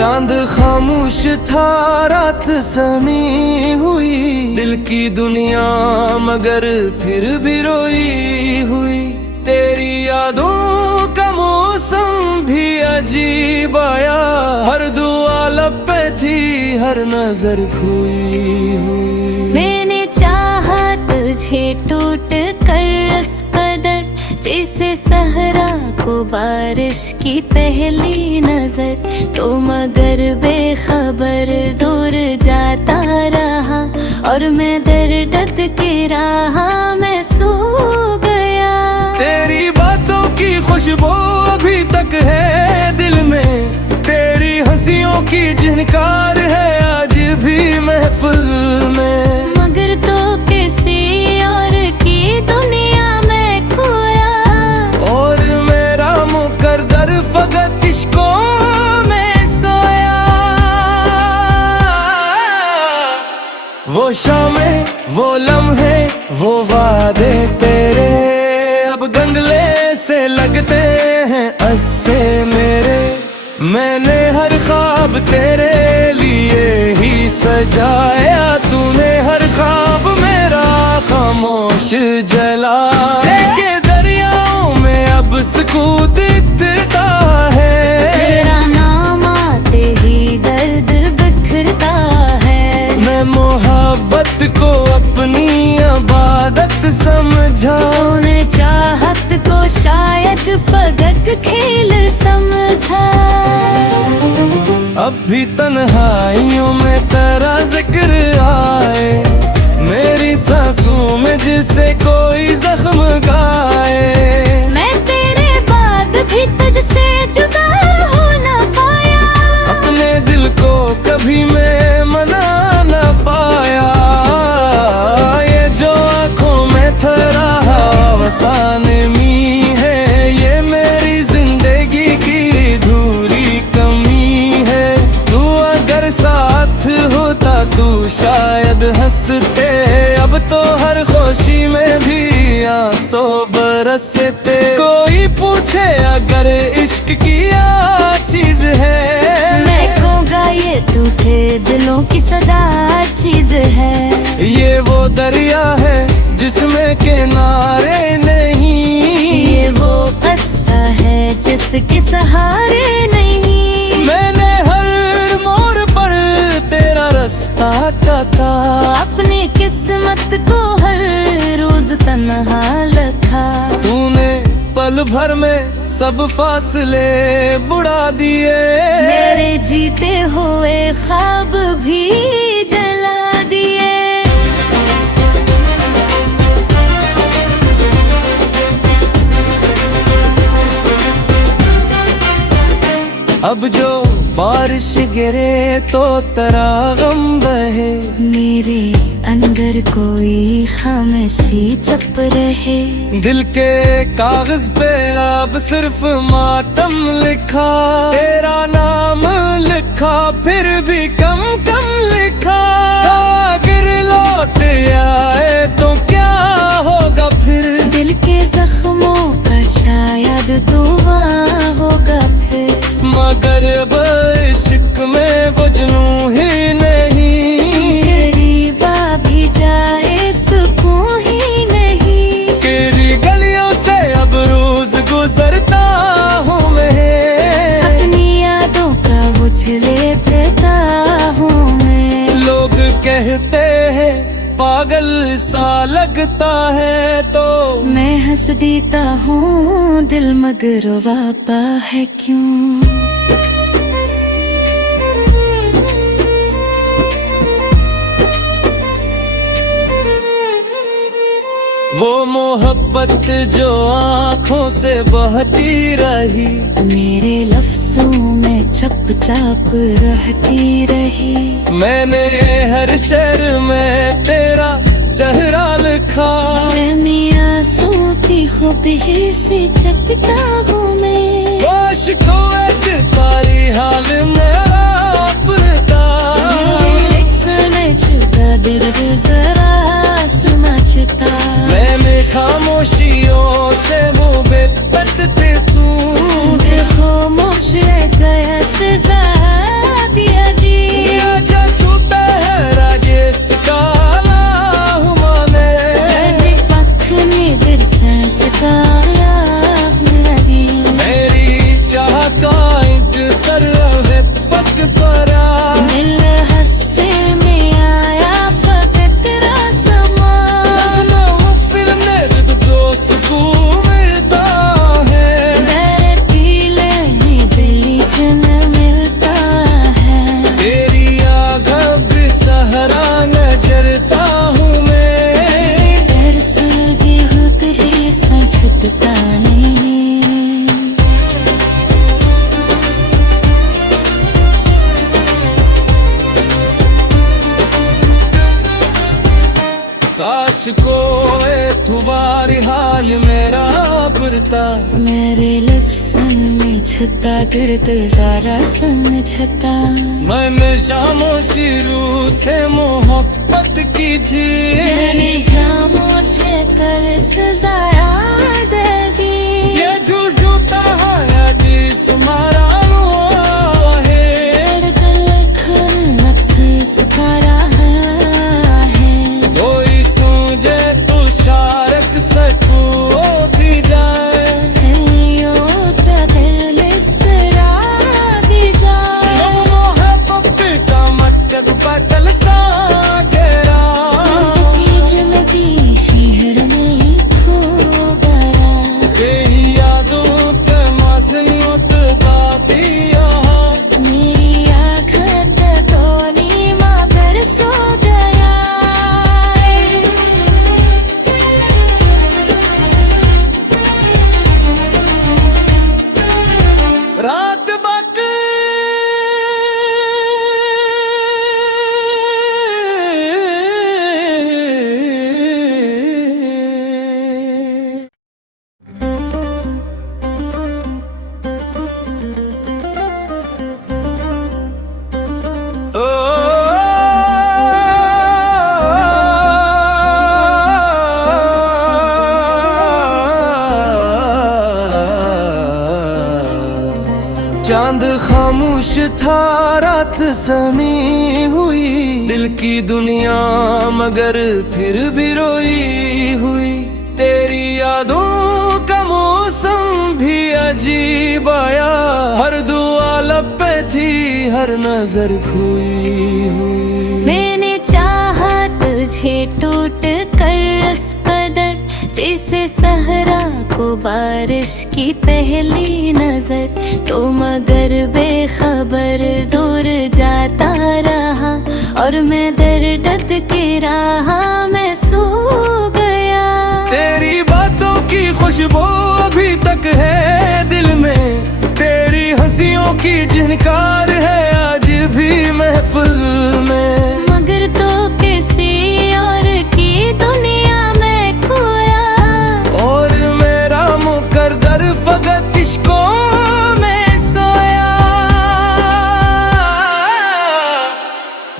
चांद खामोश था, रात सनी हुई, दिल की दुनिया मगर फिर भी रोई हुई। तेरी यादों का मौसम भी अजीब आया, हर दुआ लब पे थी, हर नजर खोई हुई। मैंने चाहा तुझे टूट कर इस कदर, जैसे सहरा को बारिश की पहली नजर। तो मगर बेखबर दूर जाता रहा, और मैं दर्द के रहा, मैं सो गया। तेरी बातों की खुशबू अभी तक है दिल में, तेरी हंसियों की झनकार है आज भी महफिल में। मगर तो किसी और की दुनिया में खोया, और मेरा मुकद्दर फकत इश्कों में सोया। वो शामें, वो लम्हे, वो वादे तेरे, अब गंगले से लगते हैं अस्से मेरे। मैंने हर ख्वाब तेरे लिए ही सजाया, तूने हर ख्वाब मेरा खामोश जलाया। के दरियाओं में अब सुकून दिखता है, तेरा नाम आते ही दर्द बिखरता है। मैं मोहब्बत को अपनी इबादत समझा, तूने चाहत को शायद फगत खेल समझा। अब भी तन्हाइयों में तेरा जिक्र आए, मेरी सांसों में जिसे कोई जख्म गाए। मैं तेरे बाद भी तुझसे जुदा हो न पाया, अपने दिल को कभी मैं मना न पाया। ये जो आँखों में थरा अवसान मी है, ये मेरी जिंदगी की धूरी कमी है। तू अगर साथ होता तू शायद हंसते, अब तो हर खुशी में भी आंसू बरसते। कोई पूछे अगर इश्क की क्या चीज है, मैं कहूँगा ये टूटे दिलों की सदा चीज है। ये वो दरिया है जिसमें किनारे नहीं, ये वो किस्सा है जिसके सहारे नहीं। मैंने हर मोड़ पर तेरा रास्ता काटा, अपनी किस्मत को हर रोज तन्हा लिखा। तूने पल भर में सब फासले बुढ़ा दिए, मेरे जीते हुए ख्वाब भी जला दिए। अब जो बारिश गिरे तो तेरा गम बहे, मेरे अंदर कोई खामोशी छप रहे। दिल के कागज पे अब सिर्फ मातम लिखा, तेरा नाम लिखा फिर भी कम कम लिखा। अगर लौट आए तो क्या होगा फिर, दिल के जख्मों का शायद दुआ होगा फिर। मगर अब इश्क में वो जुनूं ही नहीं, गरीबा भी जाए सुकून ही नहीं। तेरी गलियों से अब रोज गुजरता हूँ मैं, अपनी यादों का उछले फिरता हूँ मैं। लोग कहते हैं पागल सा लगता है, तो मैं हंस देता हूँ दिल मगर वापा है क्यों। वो मोहब्बत जो आँखों से बहती रही, मेरे लफ्जों में चप चाप रहती रही। मैंने हर शहर में तेरा चेहरा लिखा, मैं सोती खूब ही से जगता हूँ मैं। काश को तारी हाल मेरा अपना, दर्द जरा समझता। मैंने खामोशियों से वो बेपत्ते तू खामोश रह गया सजा आशिकों तुम्हारी हाल मेरा बुरता मेरे लफ्ज़न में छता गिरत ज़ारा संग छता मैंने शामोशी रूह से मोहब्बत की थी मेरी खामोश कल सजाया दे दी ये झूठा है या जिस मारा हुआ है तेरे कल खर नक्शे सितारा है कोई सूझे तो शारक सकू भी जाए यो तो दिल इस्तेरा दी जाए मोहब्बत का मतलब बदल सा गहरा किसी जलती शहर में खो गया तेरी यादों के माज़ियत दादी यहाँ मेरी आँखें तो नीमा बरसो गया रात बाकी चांद खामोश था रात सनी हुई दिल की दुनिया मगर फिर भी रोई हुई तेरी यादों का मौसम भी अजीब आया हर दुआ लब पे थी हर नजर खोई हुई मैंने चाहा तुझे टूट कर इस कदर जैसे सहरा को बारिश की पहली नजर तो मगर बेखबर दूर जाता रहा और मैं दर्द के राह में सो गया तेरी बातों की खुशबू अभी तक है दिल में तेरी हंसियों की झनकार है आज भी महफिल में मगर तो किसी और की दुनिया में खोया और मेरा मुकद्दर फकत इश्कों में सोया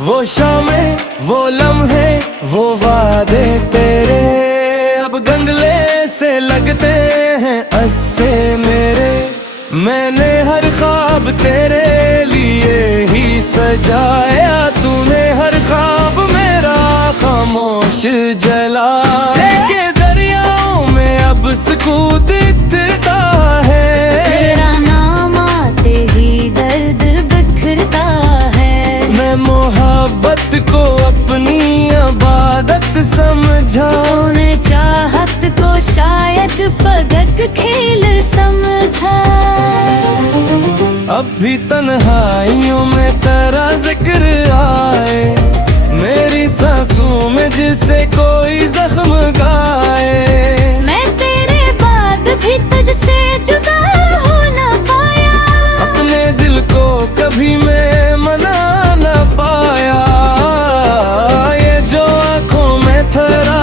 वो शामें वो लम्हे वो वादे तेरे अब गंगले से लगते हैं अस्से मेरे मैंने हर ख्वाब तेरे लिए ही सजाया तूने हर ख्वाब मेरा खामोश जला के दरियाओं में अब सुकून दिखता है तेरा नाम आते ही दर्द बिखरता है मैं मोहब्बत को अपनी इबादत समझा तूने चाहत को शायद फगत खेल समझा अब भी तन्हाइयों में तेरा जिक्र आए मेरी सांसों में जिसे कोई जख्म गाए मैं तेरे बाद भी तुझसे जुदा हो न पाया अपने दिल को कभी मैं मना न पाया ये जो आँखों में थरा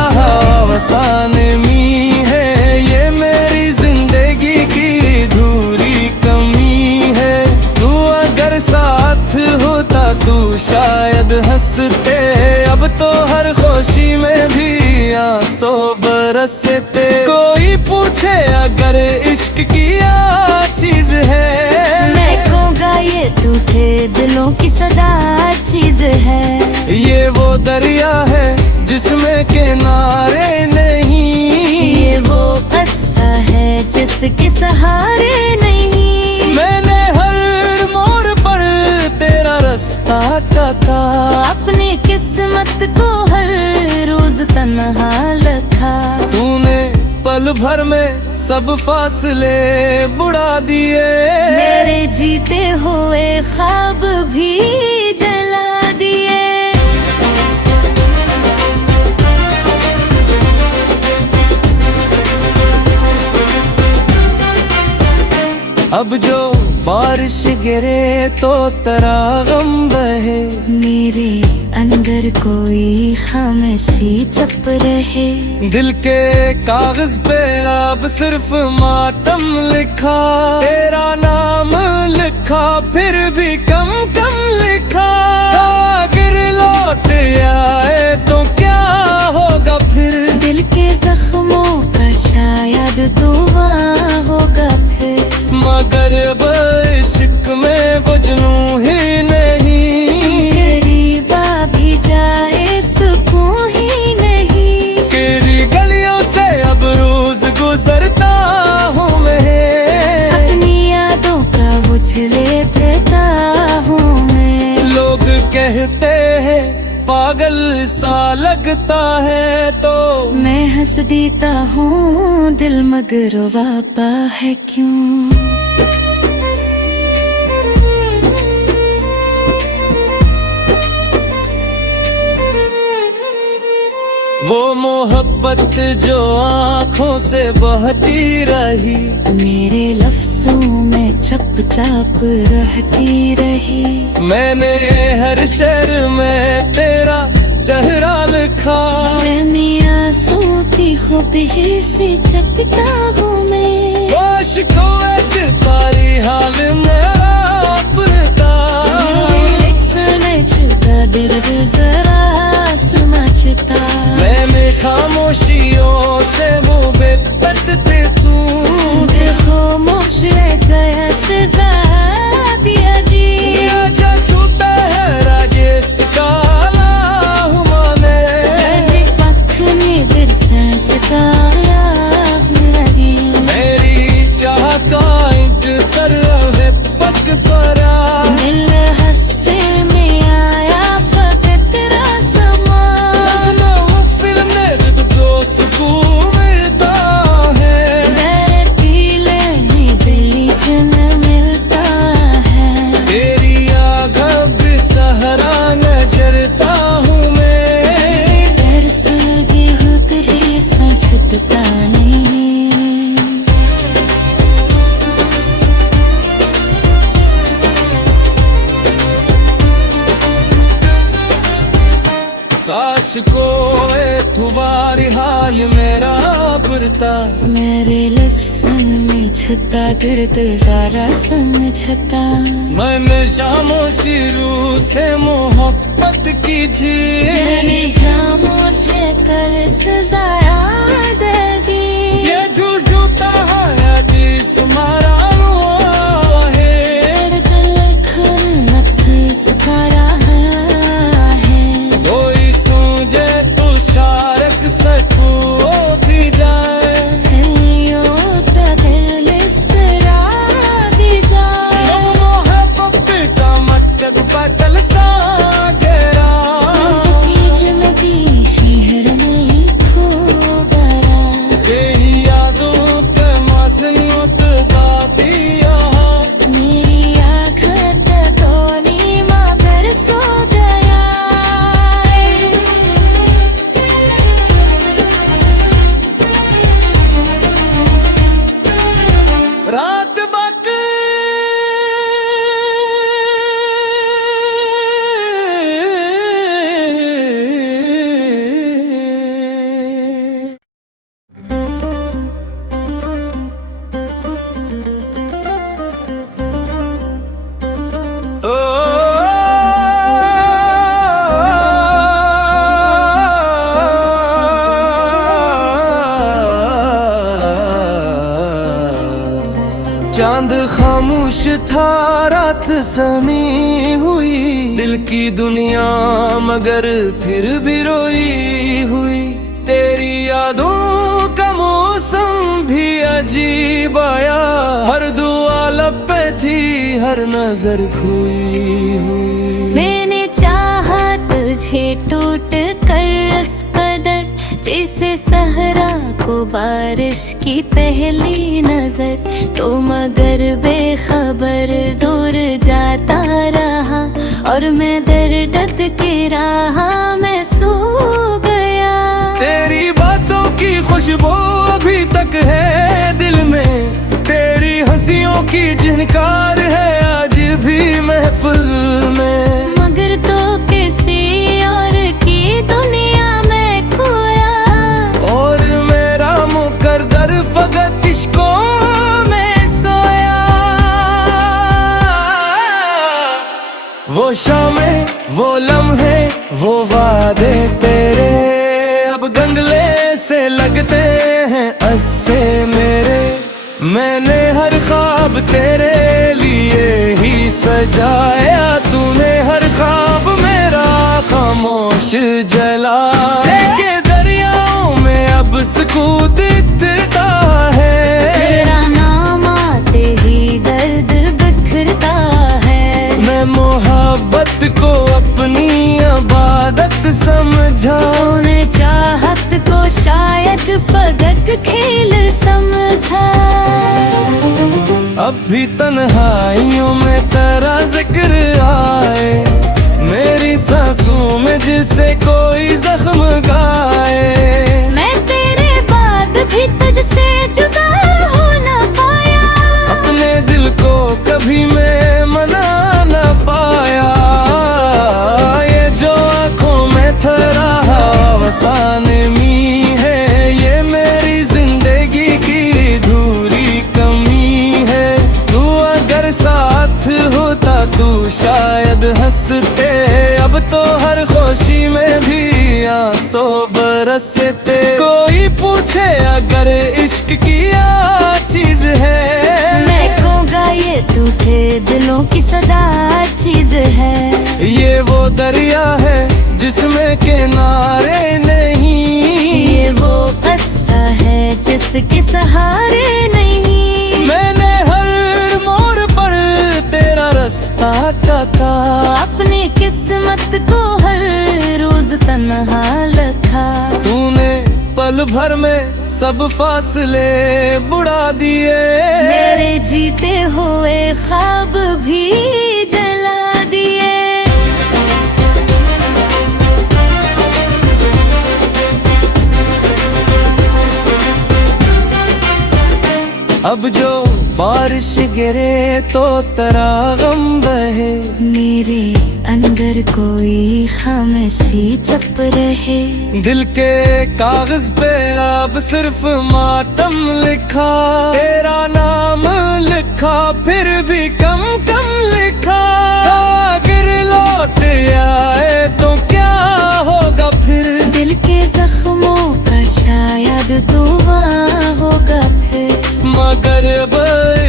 अवसान में है ये मेरी जिंदगी की अधूरी कमी है तू अगर साथ होता तू शायद हंसते अब तो हर खुशी में भी आंसू बरसते कोई पूछे अगर इश्क किया चीज है मैं कहूँगा ये टूटे दिलों की सदा चीज है ये वो दरिया है जिसमें किनारे नहीं ये वो किस्सा है जिसके सहारे नहीं मैंने हर मोड़ पर तेरा रास्ता तका अपनी किस्मत को हर रोज तन्हा लिखा तूने पल भर में सब फासले बुढ़ा दिए मेरे जीते हुए ख्वाब भी जला दिए अब जो बारिश गिरे तो तेरा गम बहे मेरे अंदर कोई खामोशी चप रहे। दिल के कागज पे अब सिर्फ मातम लिखा, तेरा नाम लिखा फिर भी कम कम लिखा। अगर लौट आए तो क्या होगा फिर, दिल के जख्मों का शायद दुआ होगा फिर। मगर अब इश्क में वो जुनून ही नहीं, गरीबा भी जाए सुकून ही नहीं। तेरी गलियों से अब रोज गुजरता हूँ मैं, अपनी यादों का उछले फिरता हूँ मैं। लोग कहते हैं पागल सा लगता है तो मैं हंस देता हूँ दिल मगर रोवाता है क्यों। वो मोहब्बत जो आँखों से बहती रही, मेरे लफ्जों में छप छाप रहती रही। मैंने हर शहर में तेरा चेहरा लिखा। मैं सोती खूब ही से जगता हूँ मैं। होश को एक तारी हाल मेरा अपना, समझता दर्द जरा समझता। मैं खामोशियों से वो बेपत्ते तू, खामोश रह गया सजा दिया जी। जादू तेरा जिसका हुआ मैं, पख में दिल सांस का लगी। मेरी चाह का इंतजार है पग परा। दिल हंसे में आया फकत तेरा समा। लगना वो फिल्म में जो सुकून मिलता है, पीले में दिल जन मिलता है। तेरी आँख भी सहारा नजरता हूँ मैं। तरस दी खुद ही समझता नहीं। काश कोई तुम्हारी हाल मेरा बुरता, मेरे लफ्ज़ों में छता गिरत सारा समझता। मन शामोशी रूह से मोहब्बत कीजिए। मेरी खामोश कल सजाया दे दी। ये झूठा है जिस मारा हुआ है, तेरे दिल खर मकसीस करा है। कोई सूझे तो शारक सकू भी जाए। दिल इस तरह दी जाए। मोहब्बत का मतलब बदल सा गहरा, किसी जन्नती शहर में खो गया। तेरी यादों के मज़नूत गातिया, मेरी आँख तो नीमा पर सो गया। रात बाकी चांद खामोश था, रात सनी हुई। दिल की दुनिया मगर फिर भी रोई हुई। तेरी यादों का मौसम भी अजीब आया, हर दुआ लब पे थी, हर नजर खोई हुई। मैंने चाहा तुझे टूट कर इस कदर, जैसे सहरा को बारिश की पहली नजर। तो मगर बेखबर दूर जाता रहा, और मैं दर्द के राह में सो गया। तेरी बातों की खुशबू अभी तक है दिल में, तेरी हंसियों की झनकार है आज भी महफिल में। मगर तो किसी पलकों में सोया। वो शामें, वो लम्हे, वो वादे तेरे अब गंगले से लगते हैं अस्से मेरे। मैंने हर ख्वाब तेरे लिए ही सजाया, तूने हर ख्वाब मेरा खामोश जला के दरियाओं में अब सुकून दिखता है। तेरा नाम आते ही दर्द बिखरता है। मैं मोहब्बत को अपनी इबादत समझा, तूने चाहत को शायद फकत खेल समझा। अब भी तन्हाइयों में तेरा जिक्र आए, मेरी सांसों में जिसे कोई जख्म गाए। मैं तेरे बाद भी तुझसे जुदा हो न पाया, अपने दिल को कभी मैं मना न पाया। ये जो आँखों में थरा अवसान मी है, ये मेरी जिंदगी की धूरी कमी है। तू अगर साथ होता तू शायद हंसते, अब तो हर खुशी में भी आंसू बरसते। कोई पूछे अगर इश्क क्या चीज है, मैं कहूँगा ये टूटे दिलों की सदा चीज है। ये वो दरिया है जिसमें किनारे नहीं, ये वो किस्सा है जिसके सहारे नहीं। मैंने हर मोड़ पर तेरा रास्ता काटा, अपनी किस्मत को हर रोज तन्हा रखा। तूने पल भर में सब फासले बुढ़ा दिए। मेरे जीते हुए ख्वाब भी जला दिए। अब जो बारिश गिरे तो तेरा गम बहे, मेरे अंदर कोई खामोशी चप रहे। दिल के कागज पे अब सिर्फ मातम लिखा, तेरा नाम लिखा फिर भी कम कम लिखा। अगर लौट आए तो क्या होगा फिर, दिल के जख्मों का शायद दुआ होगा फिर। मगर अब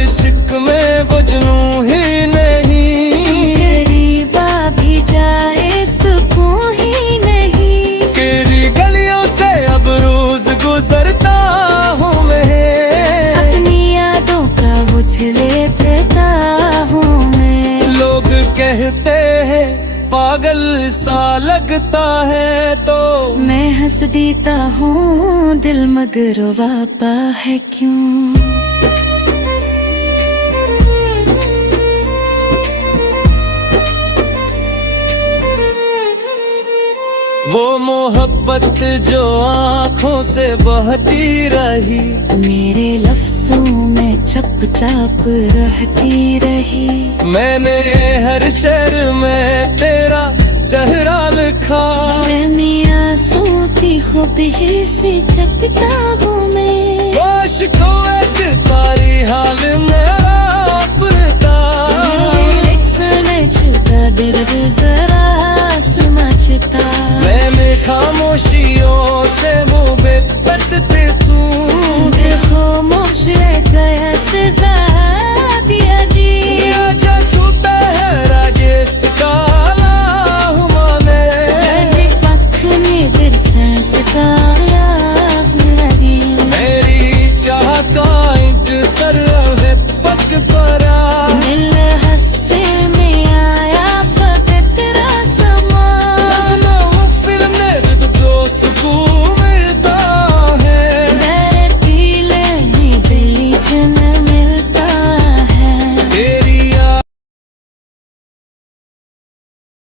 इश्क में वो जुनून ही नहीं, करीबा भी जाए सुकून ही नहीं। तेरी गलियों से अब रोज गुजरता हूँ मैं, अपनी यादों का उछले फिरता हूँ मैं। लोग कहते हैं पागल सा लगता है तो मैं हंस देता हूँ दिल मगर रोवाता है क्यों। वो मोहब्बत जो आँखों से बहती रही, मेरे लफ्जों में चप चाप रहती रही। मैंने हर शहर में तेरा चेहरा लिखा। मैं आंसू की खूबी से चकता हूँ मैं। काश को एक तारी हाल मेरा अपना, सुने छुटा दर्द जरा समझता। मैं खामोशी